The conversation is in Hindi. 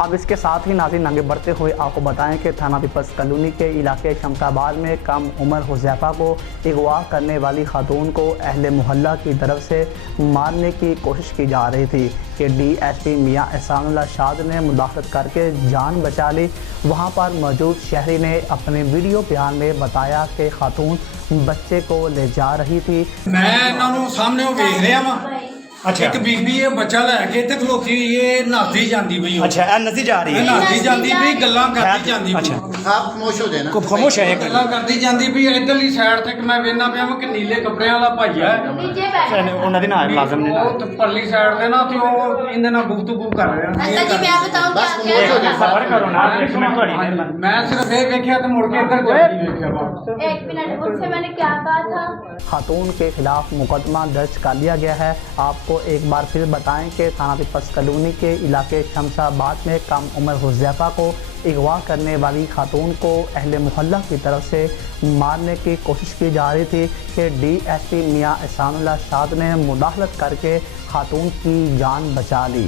अब इसके साथ ही नाज़रीन आगे बढ़ते हुए आपको बताएं कि थाना पीपल्स कॉलोनी के इलाके शमशाबाद में कम उम्र हुज़ैफ़ा को अगवा करने वाली खातून को अहले मोहल्ला की तरफ से मारने की कोशिश की जा रही थी कि DSP मियां एहसानुल्लाह शाद ने मुदाखलत करके जान बचा ली। वहां पर मौजूद शहरी ने अपने वीडियो बयान में बताया कि खातून बच्चे को ले जा रही थी। मैं इन्हों सामने देख रहा वा। अच्छा। एक बीबी ये बच्चा लैके ते खलोती ये नहाती जांदी पई। अच्छा ए नदी जा रही है, नहाती जांदी पई, गल्लां करदी जांदी पई। अच्छा आप खामोश हो जाए ना। खूब खामोश है गल्लां करदी जांदी पई। इधरली साइड ते मैं वेखना पिया कि नीले कपड़े वाला भाईया ਉਹਨਾਂ ਦੇ ਨਾਲ ਲਾਜ਼ਮ ਨੇ ਉਹ ਤੇ ਪਰਲੀ ਸਾਈਡ ਤੇ ਨਾ ਤੇ ਉਹ ਇਹਦੇ ਨਾਲ ਗੁਫ਼ਤਗੂ ਕਰ ਰਿਹਾ। अंकल जी मैं बताऊं बस क्या खामोश हो जाए। ਸਬਰ ਕਰੋ ਨਾ, ਇੱਕ ਮਿੰਟ ਤੁਹਾਡੀ ਮਿਹਰਬਾਨੀ। ਮੈਂ ਸਿਰਫ ਇਹ ਵੇਖਿਆ ਤੇ ਮੁੜ ਕੇ ਇੱਧਰ ਜਾਂਦੀ ਵੇਖਿਆ ਵਾ। एक मिनट उससे मैंने क्या कहा था। खातून के खिलाफ मुकदमा दर्ज कर लिया गया है। आपको एक बार फिर बताएं कि थाना पीपल्स कॉलोनी के इलाके शमशाबाद में कम उम्र हुज़ैफ़ा को अगवा करने वाली खातून को अहले मोहल्ला की तरफ से मारने की कोशिश की जा रही थी कि DSP मियां एहसानुल्लाह शाद ने मुदाखलत करके खातून की जान बचा ली।